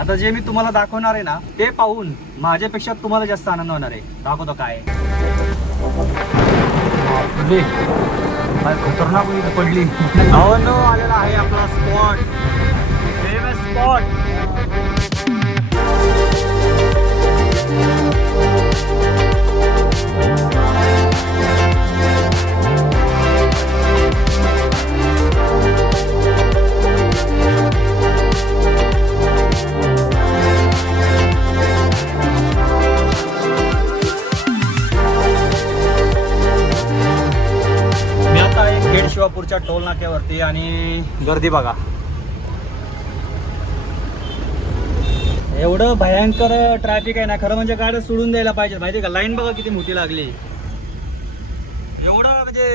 आता जे मी तुम्हाला दाखवणार आहे ना ते पाहून माझ्यापेक्षा तुम्हाला जास्त आनंद होणार आहे. दाखवतो काय खतरनाक इथं पडली. भावांनो आलेला आहे आपला स्पॉट, फेमस स्पॉट. शिवापूरच्या टोल नाक्यावरती आणि गर्दी बघा. एवढं भयंकर ट्रॅफिक आहे ना, खरं म्हणजे गाड्या सोडून द्यायला पाहिजे माहिती का. लाईन बघा किती मोठी लागली. एवढं म्हणजे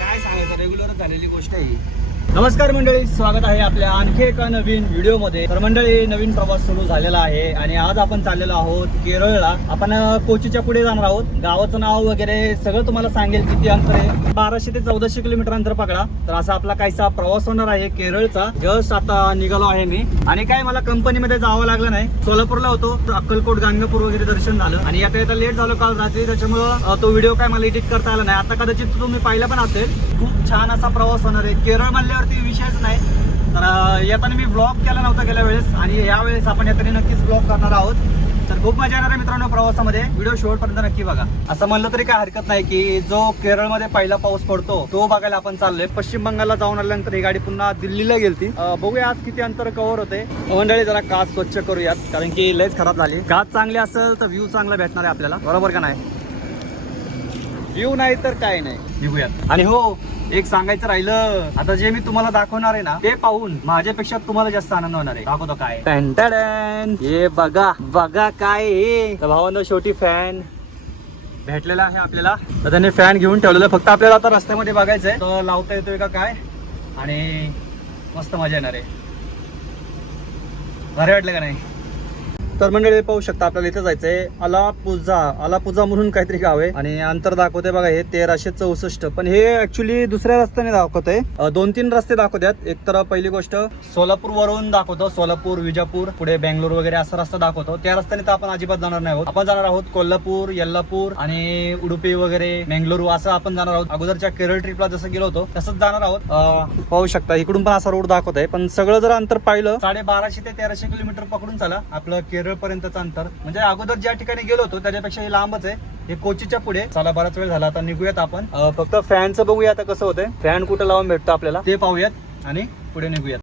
काय सांगायचं, रेग्युलर झालेली गोष्ट आहे. नमस्कार मंडळी, स्वागत आहे आपल्या आणखी एका नवीन व्हिडिओमध्ये. तर मंडळी, नवीन प्रवास सुरू झालेला आहे आणि आज आपण चाललेलो आहोत केरळला. आपण कोचीच्या पुढे जाणार आहोत. गावाचं नाव वगैरे सगळं तुम्हाला सांगेल. किती अंतर आहे, 1200 ते 1400 किलोमीटर अंतर पकडा. तर असा आपला काहीसा प्रवास होणार आहे केरळचा. जस्ट आता निघालो आहे मी आणि काय मला कंपनीमध्ये जावं लागलं नाही. सोलापूरला होतो, अक्कलकोट, गाणगापूर वगैरे दर्शन झालं आणि आता येता लेट झालो काल रात्री, त्याच्यामुळं तो व्हिडिओ काय मला एडिट करता आला नाही. आता कदाचित तुम्ही पाहिला पण असेल. खूप छान असा प्रवास होणार आहे. केरळ म्हणल्यावरती विषयच नाही. तर येताना मी ब्लॉग केला नव्हता गेल्या वेळेस आणि यावेळेस आपण येताना नक्कीच ब्लॉग करणार आहोत. तर खूप मजा येणार आहे मित्रांनो प्रवासामध्ये. व्हिडिओ शेवटपर्यंत नक्की बघा. असं म्हणलं तरी काय हरकत नाही की जो केरळमध्ये पहिला पाऊस पडतो तो बघायला आपण चाललोय. पश्चिम बंगालला जाऊन आल्यानंतर ही गाडी पुन्हा दिल्लीला गेलती. बघूया आज किती अंतर कव्हर होते. मंडळी जरा काच स्वच्छ करूयात कारण की लयच खराब झाली. काच चांगली असेल तर व्ह्यू चांगला भेटणार आहे आपल्याला, बरोबर का नाही. व्ह्यू नाही तर काय नाही, निघूयात. आणि हो, एक सांगायचं राहिलं, आता जे मी तुम्हाला दाखवणार आहे ना ते पाहून माझ्यापेक्षा तुम्हाला जास्त आनंद होणार आहे. दाखवतो काय. हे बघा बघा काय आहे. तर भावांनो, शेवटी फॅन भेटलेला आहे आपल्याला. तर त्याने फॅन घेऊन ठेवलेला. फक्त आपल्याला आता रस्त्यामध्ये बघायचंय तर लावता येतोय का काय. आणि मस्त मजा येणार आहे. भारी वाटलं का नाही. तर मंडळी पाहू शकता आपल्याला इथे जायचंय अलापुझा म्हणून काहीतरी गाव आहे आणि अंतर दाखवते बघा हे 1364. पण हे ऍक्च्युली दुसऱ्या रस्त्याने दाखवतंय. 2-3 रस्ते दाखवतात. एक तर पहिली गोष्ट सोलापूर वरून दाखवतो, सोलापूर, विजापूर, पुढे बेंगलोर वगैरे असा रस्ता दाखवतो. त्या रस्त्याने तर आपण अजिबात जाणार नाही आहोत. आपण जाणार आहोत कोल्हापूर, यल्लापूर आणि उडुपी वगैरे, बेंगलुरू असं आपण जाणार आहोत. अगोदरच्या केरळ ट्रिपला जसं गेलो होतो तसंच जाणार आहोत. पाहू शकता इकडून पण असा रोड दाखवत आहे. पण सगळं जर अंतर पाहिलं 1250 ते 1300 किलोमीटर पकडून चला आपलं केरळ पर्यंतचं अंतर. म्हणजे अगोदर ज्या ठिकाणी गेलो होतो त्याच्यापेक्षा हे लांबच आहे. हे कोचीच्या पुढे. चला, बराच वेळ झाला, आता निघूयात आपण. फक्त फॅनचं बघूया आता कसं होतंय. फॅन कुठं लावून भेटतो आपल्याला ते पाहूयात आणि पुढे निघूयात.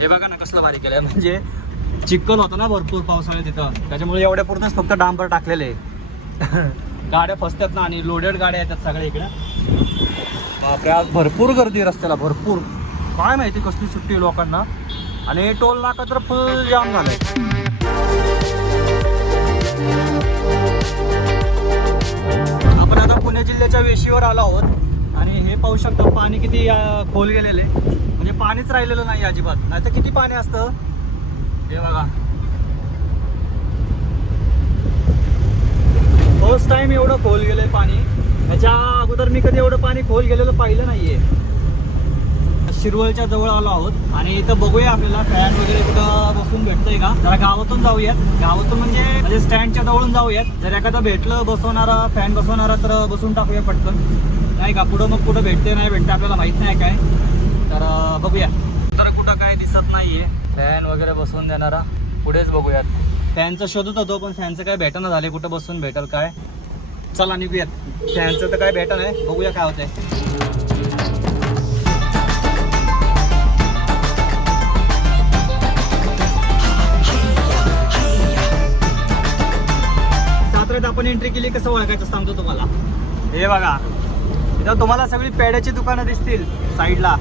हे बघा ना कसलं भारी केलंय. म्हणजे चिखल होता ना भरपूर पावसाळ्यात तिथं, त्याच्यामुळे एवढ्या पूर्णच फक्त डांबर टाकलेले. गाड्या फसतात ना आणि लोडेड गाड्या येतात सगळ्या इकडे. बापरे, आज भरपूर गर्दी रस्त्याला, भरपूर. काय माहिती कसली सुट्टी आहे लोकांना. आणि टोल नाका तर फुल जाम झालंय. आपण आता पुणे जिल्ह्याच्या वेशीवर आलो आहोत आणि हे पाहू शकतो पाणी किती खोल गेलेले. म्हणजे पाणीच राहिलेलं नाही अजिबात. नाही तर किती पाणी असतं हे बघा. फर्स्ट टाइम एवढं खोल गेलंय पाणी. त्याच्या अगोदर मी कधी एवढं पाणी खोल गेलेलं पाहिलं नाहीये. शिरवळच्या जवळ आलो आहोत आणि इथं बघूया आपल्याला फॅन वगैरे कुठं बसून भेटतंय का. जरा गावातून जाऊयात. गावातून म्हणजे स्टँडच्या जवळून जाऊयात. जर एखादं भेटलं बसवणारा, फॅन बसवणारा तर बसून टाकूया पटकन, नाही का. पुढं मग कुठं भेटते नाही भेटते आपल्याला माहित नाही काय. तर बघूया. तर कुठं काय दिसत नाहीये फॅन वगैरे बसवून देणारा. पुढेच बघूयात. फॅनचं शोधत होतो पण फॅनचं काय भेटणं झाले. कुठं बसून भेटेल काय. चला निघूयात. फॅनचं तर काय भेटणं नाही, बघूया काय होतंय. आपण एंट्री केली कसं ओळखायचं सांगतो तुम्हाला. हे बघा, इथं तुम्हाला सगळी पेड्याची दुकानं दिसतील साईडला.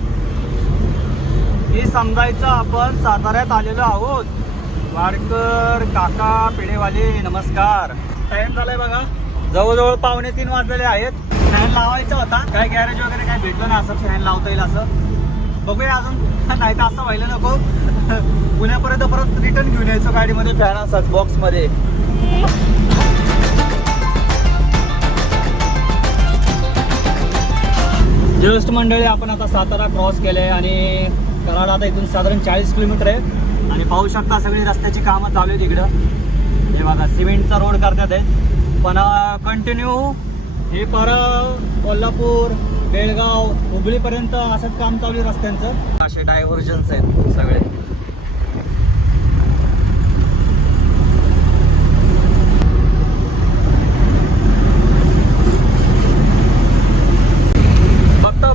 हे समजायचं आपण साताऱ्यात आलेलो आहोत. वाडकर काका पेढेवाले, नमस्कार. टाइम झालाय बघा, जवळजवळ 2:45 वाजलेले आहेत. फॅन लावायचा होता, काय गॅरेज वगैरे काय भेटलं नाही असं फॅन लावता येईल असं. बघूया अजून, नाही तर असं व्हायला नको. पुण्यापर्यंत परत रिटर्न घेऊन यायचं गाडीमध्ये फॅन असाच बॉक्समध्ये. जस्ट मंडळी आपण आता सातारा क्रॉस केले आणि कराड आता इथून साधारण 40 किलोमीटर आहे आणि पाहू शकता सगळी रस्त्याची कामं चालू आहेत इकडं. हे बघा सिमेंटचा रोड करतात आहे पण कंटिन्यू हे कोल्हापूर बेळगाव हुबळीपर्यंत असंच काम चालू आहे रस्त्यांचं. असे डायव्हर्जन्स आहेत सगळे.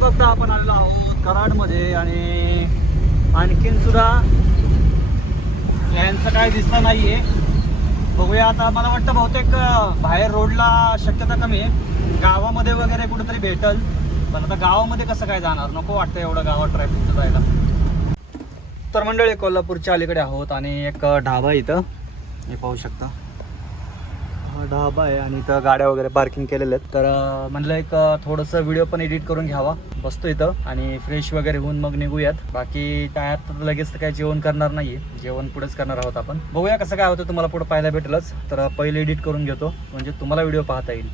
बघता आपण आलेलो आहोत कराडमध्ये आणि आणखीन सुद्धा यांचं काय दिसलं नाहीये. बघूया आता. मला वाटतं बहुतेक बाहेर रोडला शक्यता कमी आहे, गावामध्ये वगैरे कुठेतरी भेटल. पण आता गावामध्ये कसं काय जाणार, नको वाटतं एवढं गावात ट्रॅफिकचं जायला. तर मंडळी कोल्हापूरच्या अलीकडे आहोत आणि एक ढाबा इथं हे पाहू शकता. हा ढाबा आहे आणि इथं गाड्या वगैरे पार्किंग केलेल्या आहेत. तर म्हणलं एक थोडंसं व्हिडिओ पण एडिट करून घ्यावा. बसतो इथं आणि फ्रेश वगैरे होऊन मग निघूयात. बाकी काय आता लगेच तर काय जेवण करणार नाहीये, जेवण पुढेच करणार आहोत आपण. बघूया कसं काय होतं, तुम्हाला पुढे पाहायला भेटेलच. तर पहिले एडिट करून घेतो म्हणजे तुम्हाला व्हिडिओ पाहता येईल.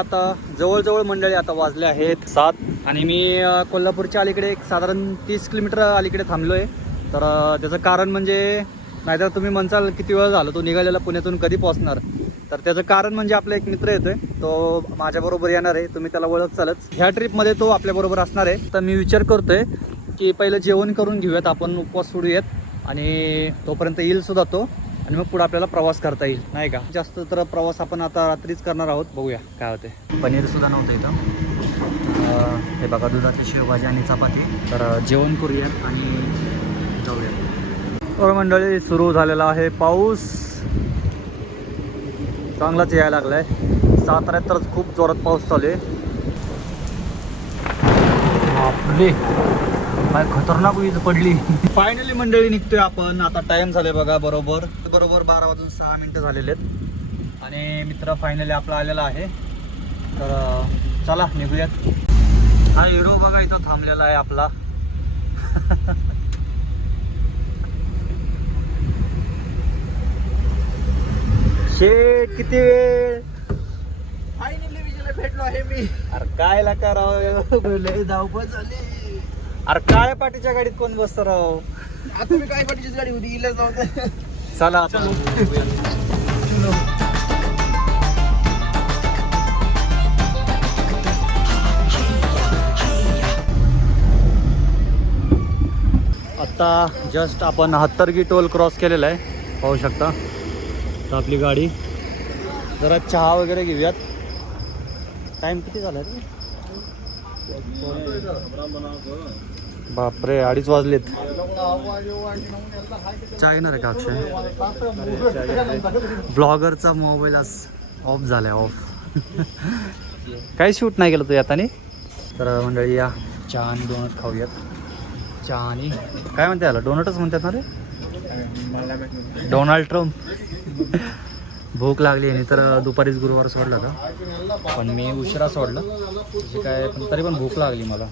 आता जवळजवळ मंडळी आता वाजले आहेत 7 आणि मी कोल्हापूरच्या अलीकडे एक साधारण 30 किलोमीटर अलीकडे थांबलो आहे. तर त्याचं कारण म्हणजे, नाहीतर तुम्ही म्हणसाल किती वेळ झाला तो निघालेला पुण्यातून, कधी पोहोचणार. तर त्याचं कारण म्हणजे आपला एक मित्र येतोय, तो माझ्याबरोबर येणार आहे. तुम्ही त्याला ओळख चालच. ह्या ट्रिपमध्ये तो आपल्याबरोबर असणार आहे. तर मी विचार करतोय की पहिलं जेवण करून घेऊयात, आपण उपवास सोडूयात आणि तोपर्यंत येईल सुद्धा तो आणि मग पुढे आपल्याला प्रवास करता येईल, नाही का. जास्त तर प्रवास आपण आता रात्रीच करणार आहोत. बघूया काय होते. पनीर सुद्धा नव्हतं इथं. हे बघा, दुधाची शेवभाजी आणि चपाती. तर जेवण करूयात आणि जाऊयात. तर मंडळी सुरू झालेला आहे पाऊस. चांगलाच यायला लागलाय. साताऱ्यात तर खूप जोरात पाऊस चालू आहे. बापरे, काय खतरनाक वीज पडली. फायनली मंडळी निघतोय आपण. आता टाइम झाले बघा, बरोबर 12:06 झालेले आहेत आणि मित्र फायनली आपला आलेला आहे. तर चला निघूयात. हा हिरो बघा इथं थांबलेला आहे आपला. शेट किती वेळ फायनली विजयला भेटलो आहे मी. अरे काय ला करावं, लय धावपळ झाली. अरे काळ्या पाटीच्या गाडीत कोण बसतं राव. आता मी काय पाठीचीच गाडी होती, इलाच नव्हतं. चला आता. आता जस्ट आपण हत्तरगी टोल क्रॉस केलेला आहे, पाहू शकता. तर आपली गाडी जरा चहा वगैरे घेऊयात. टाइम किती झाला रे? बापरे, 2:30 वाजलेत. चहा घेणार आहे का अक्षय? ब्लॉगरचा मोबाईल आज ऑफ झालाय, ऑफ. काही शूट नाही केलं तू यातानी. तर मंडळी या चहा आणि डोनट खाऊयात. चहा आणि काय म्हणते याला, डोनटच म्हणतात ना रे, डोनाल्ड ट्रम्प. भूक लागली आणि तर दुपारीच गुरुवार सोडला का, पण मी उशिरा सोडलं जे काय, पण तरी पण भूक लागली मला.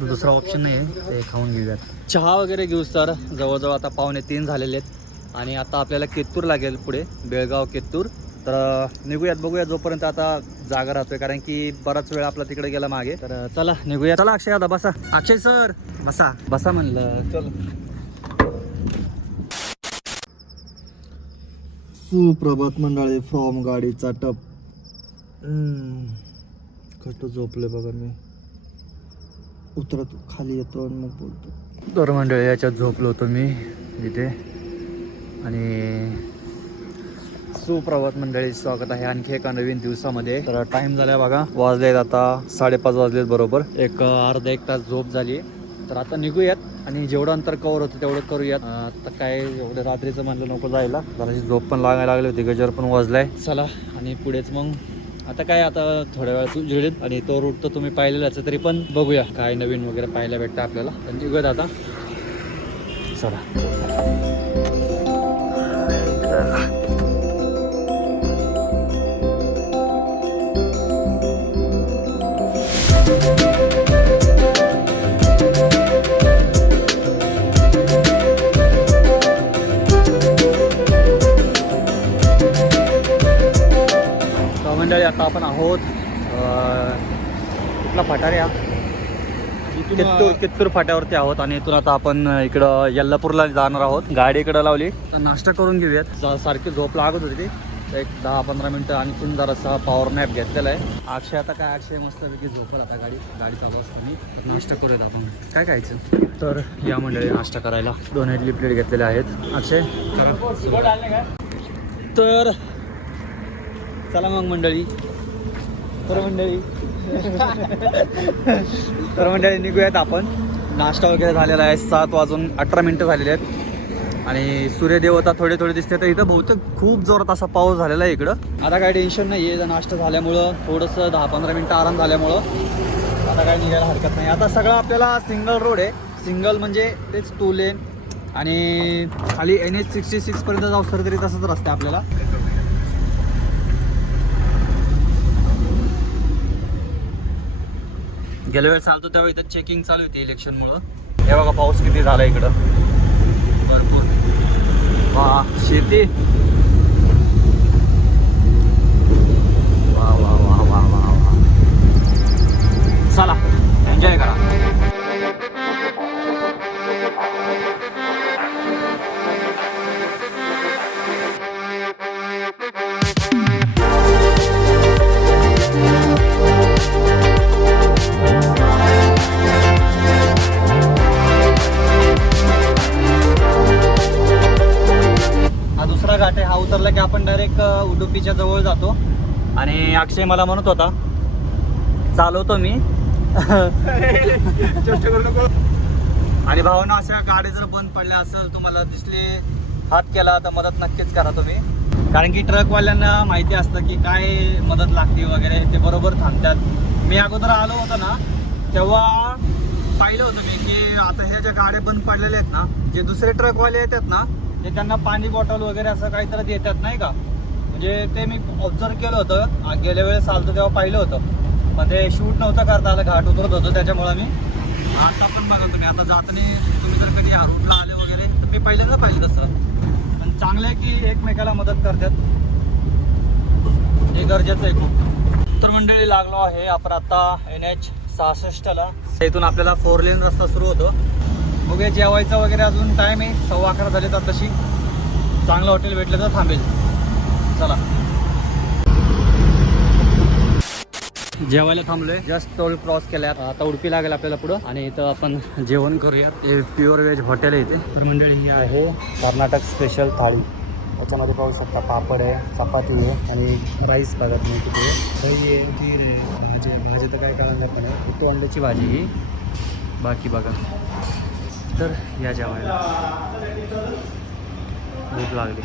दुसरा ऑप्शन नाही आहे, ते खाऊन घेऊयात. चहा वगैरे घेऊ. सर जवळजवळ आता 2:45 झालेले आहेत आणि आता आपल्याला केतूर लागेल पुढे, बेळगाव केतूर. तर निघूयात. बघूया जोपर्यंत आता जागा राहतोय, कारण की बराच वेळ आपला तिकडे गेला मागे. तर चला निघूया. चला अक्षय दादा बसा. अक्षय सर बसा बसा म्हणलं. चल. सुप्रभात मंडळी फ्रॉम गाडीचा टप. कष्ट झोपले बघा मी. उतरत खाली येतो आणि मग बोलतो. तर मंडळी याच्यात झोपलो होतो मी इथे. आणि सुप्रभात मंडळी, स्वागत आहे आणखी एका नवीन दिवसामध्ये. तर टाइम झालाय बघा, वाजलेत आता 5:30 वाजलेत बरोबर. एक अर्धा एक तास झोप झाली. तर आता निघूयात आणि जेवढं अंतर कवर होतं तेवढं करूयात. आता काय एवढं रात्रीचं म्हणलं नको जायला, जराशी झोप पण लागायला लागली होती, गजर पण वाजलाय. चला आणि पुढेच मग आता काय, आता थोड्या वेळात जिळेल आणि तो रूट तर तुम्ही पाहिलेलाच आहे, तरी पण बघूया काय नवीन वगैरे पाहायला भेटतं आपल्याला. तर निघूयात आता. चला. मंडळी आता आपण आहोत कुठला फाटा रे हा? कित्तूर फाट्यावरती आहोत आणि इथून आता आपण इकडं यल्लापूरला जाणार आहोत. गाडी इकडं लावली तर नाश्ता करून घेऊयात. सारखी झोप लागत होती ती, एक 10-15 मिनटं आणखीन जरासा पॉवर नॅप घेतलेला आहे. अक्षय आता काय, अक्षय मस्तपैकी झोपल आता गाडी चालू असताना. तर नाश्ता करूयात आपण. काय खायचं? तर या मंडळी नाश्ता करायला 2 इडली प्लेट घेतलेल्या आहेत. अक्षय करा. तर चला मग मंडळी. तर मंडळी निघूयात आपण. नाश्ता वगैरे झालेला आहे. 7:18 झालेले आहेत आणि सूर्यदेवता थोडे दिसते. तर इथं बहुतेक खूप जोरात असा पाऊस झालेला आहे इकडं. आता काही टेन्शन नाही आहे. नाश्ता झाल्यामुळं थोडंसं 10-15 मिनटं आराम झाल्यामुळं आता काही निघायला हरकत नाही. आता सगळं आपल्याला सिंगल रोड आहे. सिंगल म्हणजे तेच 2 लेन आणि खाली NH66 पर्यंत जाऊ सर तरी तसंच रस्ता आहे आपल्याला. गेल्या वेळेस चालतो तेव्हा इथं चेकिंग चालू होती इलेक्शनमुळं. हे बघा पाऊस किती झाला इकडं, भरपूर. वा शेती, वा वा वा वा वा वा. चला एन्जॉय करा. घाट आहे. हा उतरला की आपण डायरेक्ट उडुपीच्या जवळ जातो. आणि अक्षय मला म्हणत होता चालवतो मी आणि भावना अशा गाडी जर बंद पडल्या असेल, तुम्हाला दिसले हात केला तर मदत नक्कीच करा तुम्ही. कारण की ट्रकवाल्यांना माहिती असतं की काय मदत लागते वगैरे, ते बरोबर थांबतात. मी अगोदर आलो होतो ना तेव्हा पाहिलं होतं मी की आता ह्या ज्या गाड्या बंद पडलेल्या आहेत ना, जे दुसरे ट्रकवाले येतात ना ते त्यांना पाणी बॉटल वगैरे असं काहीतरी देतात नाही का. म्हणजे ते मी ऑब्झर्व केलं होतं. गेल्या वेळेस आलतो तेव्हा पाहिलं होतं, पण ते शूट नव्हतं करता आलं, घाट उतरत होतो त्याच्यामुळं. मी आता पण बघा तुम्ही आता जाताना तुम्ही जर कधी या रूटला आले वगैरे तर मी पहिल्यांदा पाहिलं तसं. पण चांगलं आहे की एकमेकाला मदत करतात, हे गरजेचं आहे खूप. तर मंडळी लागलो आहे आपण आता NH66ला. इथून आपल्याला 4 लेन रस्ता सुरू होतो. बघूया जेवायचा वगैरे अजून टाईम आहे. 11:15 झाले तर तशी चांगलं हॉटेल भेटलं तर थांबेल. चला जेवायला थांबलोय. जस्ट टोल क्रॉस केलाय. आता उडपी लागेल आपल्याला पुढं आणि इथं आपण जेवण करूया. ते प्युअर व्हेज हॉटेल आहे इथे. तर मंडळी ही आहे कर्नाटक स्पेशल थाळी. त्याच्यामध्ये पाहू शकता पापड आहे, चपाती आहे आणि राईस बघा तुम्ही तिथे. दही आहे, खीर आहे, भाजी तर काय कळलं पण आहे. तो अंड्याची भाजी ही. बाकी बघा. तर या जेवायला भूक लागली.